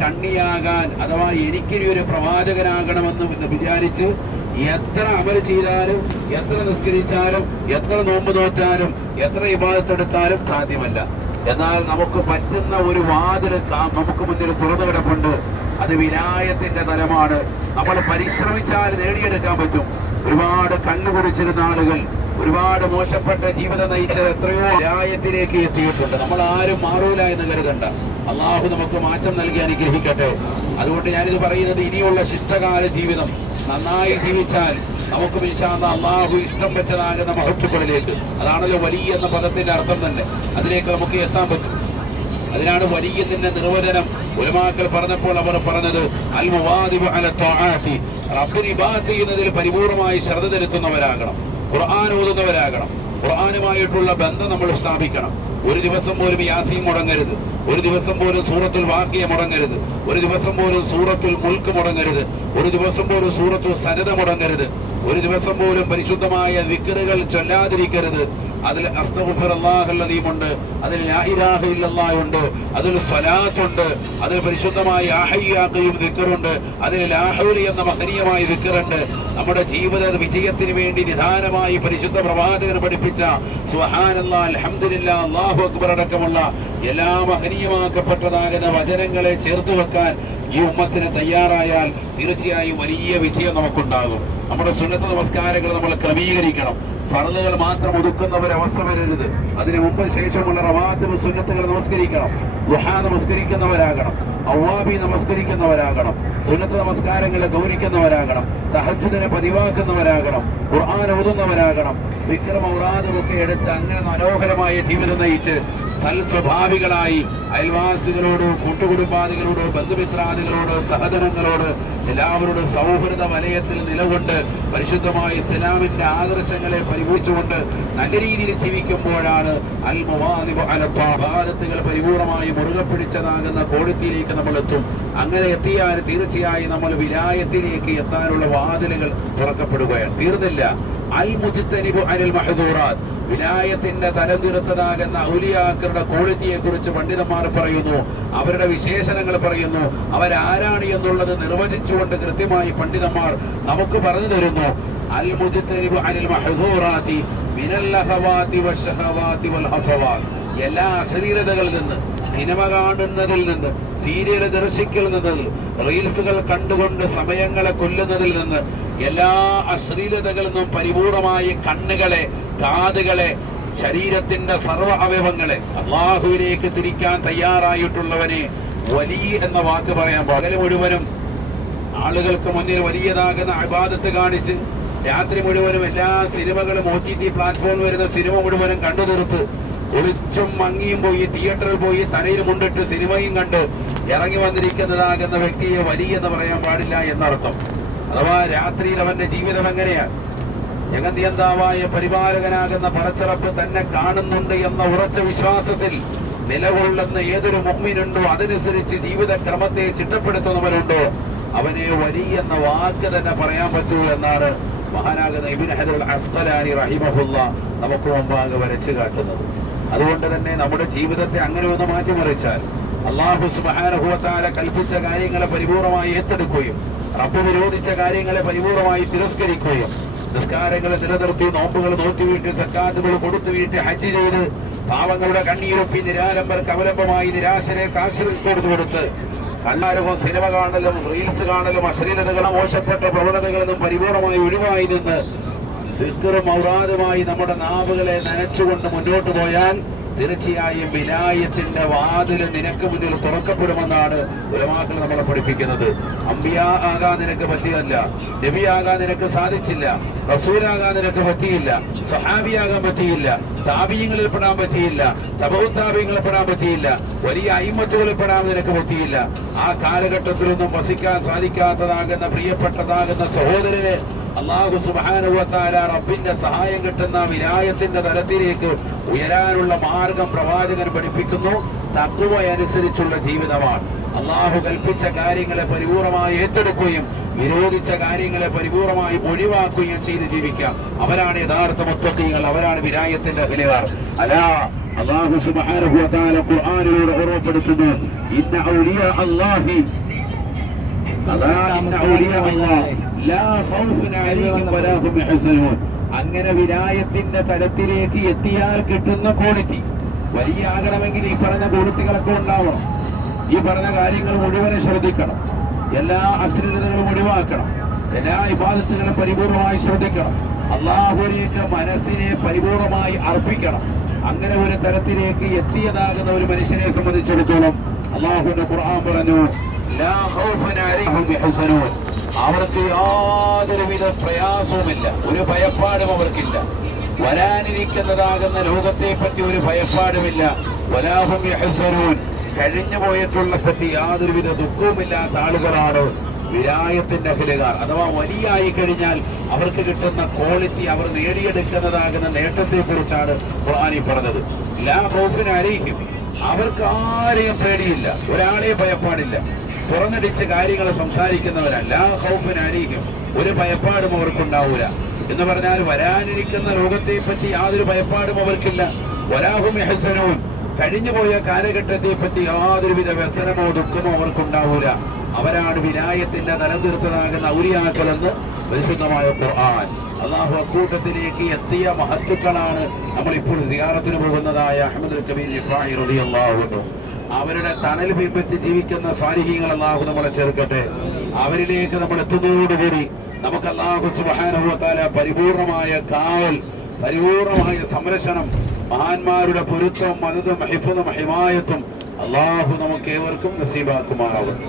കണ്ണിയാകാൻ അഥവാ എനിക്കിനി ഒരു പ്രവാചകനാകണമെന്ന് വിചാരിച്ച് എത്ര അമൽ ചെയ്താലും, എത്ര നിസ്കരിച്ചാലും, എത്ര നോമ്പ് നോറ്റാലും, എത്ര ഇബാദത്തെടുത്താലും സാധ്യമല്ല. എന്നാൽ നമുക്ക് പറ്റുന്ന ഒരു വാതിൽ നമുക്ക് മുന്നിൽ തുറന്നു കിടപ്പുണ്ട്. അത് വിലായത്തിന്റെ തലമാണ്. നമ്മൾ പരിശ്രമിച്ചാൽ നേടിയെടുക്കാൻ പറ്റും. ഒരുപാട് കണ്ണു കുടിച്ചിരുന്ന ആളുകൾ, ഒരുപാട് മോശപ്പെട്ട ജീവിതം നയിച്ചത് എത്രയോ വിലായത്തിലേക്ക് എത്തിയിട്ടുണ്ട്. നമ്മൾ ആരും മാറൂല എന്ന് കരുതണ്ട. അള്ളാഹു നമുക്ക് മാറ്റം നൽകി അനുഗ്രഹിക്കട്ടെ. അതുകൊണ്ട് ഞാനിത് പറയുന്നത്, ഇനിയുള്ള ശിഷ്ടകാല ജീവിതം നന്നായി ജീവിച്ചാൽ നമുക്ക് ഇൻഷാ അല്ലാഹ് അള്ളാഹു ഇഷ്ടം വെച്ചതാകുന്ന മഹത്വങ്ങളിലേക്ക്, അതാണല്ലോ വലിയ എന്ന പദത്തിന്റെ അർത്ഥം തന്നെ, അതിലേക്ക് നമുക്ക് എത്താൻ പറ്റും. അതിനാണ് വലിയതിന്റെ നിർവചനം ഉലമാക്കൾ പറഞ്ഞപ്പോൾ അവർ പറഞ്ഞത് അൽ മുവാദിബു അല ത്വാഅതി, റബ്ബിനെ ഇബാദത്ത് ചെയ്യുന്നതിൽ പരിപൂർണമായി ശ്രദ്ധ ചെലുത്തുന്നവരാകണം, ഖുർആൻ ഓതുന്നവരാകണം, ഖുർആനുമായിട്ടുള്ള ബന്ധം നമ്മൾ സ്ഥാപിക്കണം. ഒരു ദിവസം പോലും യാസീൻ മുടങ്ങരുത്, ഒരു ദിവസം പോലും സൂറത്തുൽ വാഖിയ മുടങ്ങരുത്, ഒരു ദിവസം പോലും സൂറത്തുൽ മുൽക്ക് മുടങ്ങരുത്, ഒരു ദിവസം പോലും സൂറത്തുൽ സജദ മുടങ്ങരുത്, ഒരു ദിവസം പോലും പരിശുദ്ധമായ ദിക്റുകൾ ചൊല്ലാതിരിക്കരുത്. അതിൽ അസ്തഗ്ഫിറുല്ലാഹൽ അദീം ഉണ്ട്, അതിൽ ലാ ഇലാഹ ഇല്ലല്ലാഹ് ഉണ്ട്, അതിൽ സ്വലാത്ത്, അതിൽ പരിശുദ്ധമായ യാ ഹയ്യു യാ ഖയ്യൂം ദിക്റുണ്ട്, അതിൽ ലാ ഹൗല എന്ന മഹനീയമായ ദിക്റുണ്ട്. നമ്മുടെ ജീവിത വിജയത്തിന് വേണ്ടി നിദാനമായി പരിശുദ്ധ പ്രവാചകൻ പഠിപ്പിച്ച സുബ്ഹാനല്ലാഹ്, അൽഹംദുലില്ലാഹ്, അല്ലാഹു അക്ബർ അടക്കമുള്ള എല്ലാ മഹനീയമാക്കപ്പെട്ടതാകുന്ന വചനങ്ങളെ ചേർത്ത് വെക്കാൻ ഈ ഉമ്മത്തിന് തയ്യാറായാൽ തീർച്ചയായും വലിയ വിജയം നമുക്കുണ്ടാകും. നമ്മുടെ സുന്നത്ത് നമസ്കാരങ്ങൾ നമ്മൾ ക്രമീകരിക്കണം. ഫർളുകൾ മാത്രം ഒതുക്കുന്നവരവസ്ഥ വരരുത്. അതിനു മുമ്പ് ശേഷമുള്ള റവാത്തിബ് സുന്നത്തുകൾ നമസ്കരിക്കണം. ദുഹാ നമസ്കരിക്കുന്നവരാകണം, അവ്വാബി നമസ്കരിക്കുന്നവരാകണം, സുന്നത്ത് നമസ്കാരങ്ങളെ ഗൗനിക്കുന്നവരാകണം, തഹജ്ജുദിനെ പതിവാക്കുന്നവരാകണം, ഖുർആൻ ഓതുന്നവരാകണം, വിക്രം ഔറാദുമൊക്കെ എടുത്ത് അങ്ങനെ മനോഹരമായ ജീവിതം നയിച്ച് സൽസ്വഭാവികളായി അയൽവാസികളോട്, കൂട്ടുകുടുംബാദികളോട്, ബന്ധുമിത്രാദികളോട്, സഹോദരങ്ങളോട് എല്ലാവരോടും സൗഹൃദ വലയത്തിൽ നിലകൊണ്ട് പരിശുദ്ധമായ ഇസ്ലാമിന്റെ ആദർശങ്ങളെ പരിപൂർത്തിച്ചുകൊണ്ട് നല്ല രീതിയിൽ ജീവിക്കുമ്പോഴാണ് അൽ മുവാദിബു അല ഇബാദത്തുകൾ പരിപൂർണമായി മുറുകെ പിടിച്ചതാകുന്ന ക്വാളിറ്റിയിലേക്ക് നമ്മൾ എത്തും. അങ്ങനെ എത്തിയാൽ തീർച്ചയായും നമ്മൾ വിലായത്തിലേക്ക് എത്താനുള്ള വാതിലുകൾ തുറക്കപ്പെടുകയാണ്. തീർന്നില്ല. അൽ മുജ്തനിബു അനിൽ മഹ്ദൂറാത്ത്, വിലായത്തിന്റെ തലംതിരുത്തതാകുന്ന ഔലിയാക്കളുടെ ക്വാളിറ്റിയെ കുറിച്ച് പണ്ഡിതന്മാർ പറയുന്നു, അവരുടെ വിശേഷണങ്ങൾ പറയുന്നു, അവരാരാണ് എന്നുള്ളത് നിർവചിച്ചുകൊണ്ട് കൃത്യമായി പണ്ഡിതന്മാർ നമുക്ക് പറഞ്ഞു തരുന്നു. അൽ മുജ്തനിബു അനിൽ മഹ്ദൂറാത്തി മിനൽ ലഹവാതി വശഹവാതി വൽ ഹഫവാത്, എല്ലാ അശ്ലീലതകളിൽ നിന്ന്, സിനിമ കാണുന്നതിൽ നിന്ന്, സീരിയൽ ദർശിക്കുന്നതിൽ നിന്ന്, റീൽസുകൾ കണ്ടുകൊണ്ട് സമയങ്ങളെ കൊല്ലുന്നതിൽ നിന്ന്, എല്ലാ അശ്ലീലതകളിൽ നിന്നും പരിപൂർണമായി കണ്ണുകളെ, കാതുകളെ, ശരീരത്തിന്റെ സർവ്വ അവയവങ്ങളെ അള്ളാഹുവിലേക്ക് തിരിക്കാൻ തയ്യാറായിട്ടുള്ളവനെ വലിയ എന്ന വാക്ക് പറയാൻ പകൽ മുഴുവനും ആളുകൾക്ക് മുന്നിൽ വലിയതാകുന്ന ഇബാദത്ത് കാണിച്ച് രാത്രി മുഴുവനും എല്ലാ സിനിമകളും OTT പ്ലാറ്റ്ഫോമിൽ വരുന്ന സിനിമ മുഴുവനും കണ്ടു തീർത്ത് ഒളിച്ചും മങ്ങിയും പോയി തിയേറ്ററിൽ പോയി തലയിൽ മുണ്ടിട്ട് സിനിമയും കണ്ട് ഇറങ്ങി വന്നിരിക്കുന്നതാകുന്ന വ്യക്തിയെ വലിയ എന്ന് പറയാൻ പാടില്ല എന്നർത്ഥം. അഥവാ രാത്രിയിൽ അവന്റെ ജീവിതം എങ്ങനെയാണ്? ജഗന്യന്താവായ പരിപാലകനാകുന്ന പടച്ചിറപ്പ് തന്നെ കാണുന്നുണ്ട് എന്ന ഉറച്ച വിശ്വാസത്തിൽ നിലകൊള്ളുന്ന ഏതൊരു മുഅ്മിനുണ്ടോ, അതനുസരിച്ച് ജീവിതക്രമത്തെ ചിട്ടപ്പെടുത്തുന്നവരുണ്ടോ, അവനെ വലിയ എന്ന വാക്ക് തന്നെ പറയാൻ പറ്റൂ എന്നാണ് മഹാനാകുന്ന ഇബ്നു ഹജർ അൽ അസ്ഖലാനി റഹിമഹുല്ലാഹ് നമുക്ക് മുമ്പാകെ വരച്ചു കാട്ടുന്നത്. അതുകൊണ്ട് തന്നെ നമ്മുടെ ജീവിതത്തെ അങ്ങനെ ഒന്ന് മാറ്റിമറിച്ചാൽ അല്ലാഹു സുബ്ഹാനഹു വ തആല കൽപ്പിച്ച കാര്യങ്ങളെ പരിപൂർണമായി ഏറ്റെടുക്കുകയും റബ്ബ് വിരോധിച്ച കാര്യങ്ങളെ പരിപൂർണമായി തിരസ്കരിക്കുകയും നിസ്കാരങ്ങളെ നിലനിർത്തി, നോമ്പുകൾ നോറ്റി വീട്ടി, സക്കാത്തുകൾ കൊടുത്തു വീട്ടി, ഹജ്ജ് ചെയ്ത് പാവങ്ങളുടെ കണ്ണീരൊപ്പി നിരാലംബർക്ക് അവലംബമായി നിരാശരെ കാശിൽ കൊടുത്ത് കല്ലാരവും സിനിമ കാണലും റീൽസ് കാണലും അശ്ലീലതകളും മോശപ്പെട്ട പ്രവണതകളൊന്നും പരിപൂർണമായി ഒഴിവായി നിന്ന് ദിക്റും ഔറാദുമായി നമ്മുടെ നാവുകളെ നനച്ചുകൊണ്ട് മുന്നോട്ട് പോയാൽ തീർച്ചയായും വിലായത്തിന്റെ വാതിൽ നിനക്ക് മുന്നിൽ തുറക്കപ്പെടുമെന്നാണ് ഉലമാക്കൾ നമ്മളെ പഠിപ്പിക്കുന്നത്. അംബിയാ ആകാൻ നിനക്ക് പറ്റിയല്ല, നബിയാകാൻ നിനക്ക് സാധിച്ചില്ല, റസൂലാകാൻ നിനക്ക് പറ്റിയില്ല, സ്വഹാബിയാകാൻ പറ്റിയില്ല, താബിയങ്ങളിൽ പെടാൻ പറ്റിയില്ല, തബഉ താബിയങ്ങളിൽ പെടാൻ പറ്റിയില്ല, വലിയ അയിമ്മത്തുകളിൽ പെടാൻ നിനക്ക് പറ്റിയില്ല. ആ കാലഘട്ടത്തിലൊന്നും വസിക്കാൻ സാധിക്കാത്തതാകുന്ന പ്രിയപ്പെട്ടതാകുന്ന സഹോദരന് അല്ലാഹു സുബ്ഹാനഹു വ തആല റബ്ബിന്റെ സഹായം കിട്ടുന്ന വിലായത്തിന്റെ തലത്തിലേക്ക് ഉയരാനുള്ള മാർഗം പ്രവാചകൻ പഠിപ്പിക്കുന്നു. തഖ്വ അനുസരിച്ചുള്ള ജീവിതമാണ്. അല്ലാഹു കൽപ്പിച്ച കാര്യങ്ങളെ പരിപൂർണമായി ഏറ്റെടുക്കുകയും വിരോധിച്ച കാര്യങ്ങളെ പരിപൂർണമായി ഒഴിവാക്കുകയും ചെയ്ത് ജീവിക്കാം. അവരാണ് യഥാർത്ഥ മുത്തഖീങ്ങൾ, അവരാണ് വിലായത്തിന്റെ അഹ്ലുകാർ. അലാ അല്ലാഹു സുബ്ഹാനഹു വ തആല ഖുർആനിലൂടെ ഓർമ്മപ്പെടുത്തുന്നു, ഇന്ന ഔലിയാ അല്ലാഹി അങ്ങനെ വിലായത്തിന്റെ തലത്തിലേക്ക് എത്തിയാൽ കിട്ടുന്ന ക്വാളിറ്റി വലിയ ആകണമെങ്കിൽ ഈ പറഞ്ഞ ക്വാളിറ്റികളൊക്കെ ഉണ്ടാവണം. ഈ പറഞ്ഞ കാര്യങ്ങൾ മുഴുവനും ശ്രദ്ധിക്കണം. എല്ലാ അശ്ലീലതകളും ഒഴിവാക്കണം. എല്ലാ ഇബാദത്തുകളും പരിപൂർണമായി ശ്രദ്ധിക്കണം. അല്ലാഹുവിലേക്ക് മനസ്സിനെ പരിപൂർണമായി അർപ്പിക്കണം. അങ്ങനെ ഒരു തരത്തിലേക്ക് എത്തിയതാകുന്ന ഒരു മനുഷ്യനെ സംബന്ധിച്ചിടത്തോളം അല്ലാഹുവിന്റെ ഖുർആൻ പറഞ്ഞു, ലാ ഖൗഫുൻ അലൈഹിം യഹ്സനൂൻ, അവർക്ക് യാതൊരുവിധ പ്രയാസവുമില്ല, ഒരു ഭയപ്പാടും അവർക്കില്ല. വരാനിരിക്കുന്നതാകുന്ന ലോകത്തെ പറ്റി ഒരു ഭയപ്പാടുമില്ല. വലാ ഹും യഹ്സനൂൻ, കഴിഞ്ഞു പോയിട്ടുള്ള പറ്റി യാതൊരുവിധ ദുഃഖവുമില്ലാത്ത ആളുകളാണ് വിലായത്തിന്റെ അഹ്ലുകാർ. അഥവാ വലിയായി കഴിഞ്ഞാൽ അവർക്ക് കിട്ടുന്ന ക്വാളിറ്റി, അവർ നേടിയെടുക്കുന്നതാകുന്ന നേട്ടത്തെ കുറിച്ചാണ് ഖുർആനിൽ പറഞ്ഞത്. ലാ ഖൗഫുൻ അലൈഹിം, അവർക്ക് ആരെയും പേടിയില്ല, ഒരാളെയും ഭയപ്പാടില്ല, തുറന്നടിച്ച് കാര്യങ്ങൾ സംസാരിക്കുന്നവരല്ല. ലാ ഖൗഫുൻ അലൈഹിം, ഒരു ഭയപ്പാടും അവർക്കുണ്ടാവൂല എന്ന് പറഞ്ഞാൽ വരാനിരിക്കുന്ന ലോകത്തെ പറ്റി യാതൊരു ഭയപ്പാടും അവർക്കില്ല. വലാ ഹും യഹ്സനൂൻ, കഴിഞ്ഞുപോയ കാലഘട്ടത്തെ പറ്റി യാതൊരുവിധ വ്യസനമോ ദുഃഖമോ അവർക്കുണ്ടാവൂല. അവരാണ് വിലായത്തിന്റെ നിലനിർത്തതാകുന്ന ഔലിയാക്കളെന്ന് പരിശുദ്ധമായ ഖുർആൻ. അല്ലാഹു അക്കൂട്ടത്തിലേക്ക് എത്തിയ മഹത്തുക്കളാണ് നമ്മളിപ്പോൾ സിയാറത്തിന് പോകുന്നതായ അഹ്മദുൽ കബീർ റിഫായി റളിയല്ലാഹു അൻഹു. അവരുടെ തണൽ പിൻപറ്റി ജീവിക്കുന്ന സാലിഹീങ്ങൾ അല്ലാഹു നമ്മളെ ചേർക്കട്ടെ. അവരിലേക്ക് നമ്മൾ എത്തുന്നതോടുകൂടി നമുക്ക് അല്ലാഹു സുബ്ഹാനഹു വ തആല പരിപൂർണമായ കാവൽ, പരിപൂർണമായ സംരക്ഷണം, മഹാന്മാരുടെ പൊരുത്തം, മദദും ഹിഫ്ളും ഹിമായത്തും അല്ലാഹു നമുക്ക് ഏവർക്കും നസീബാക്കുമാറാവട്ടെ.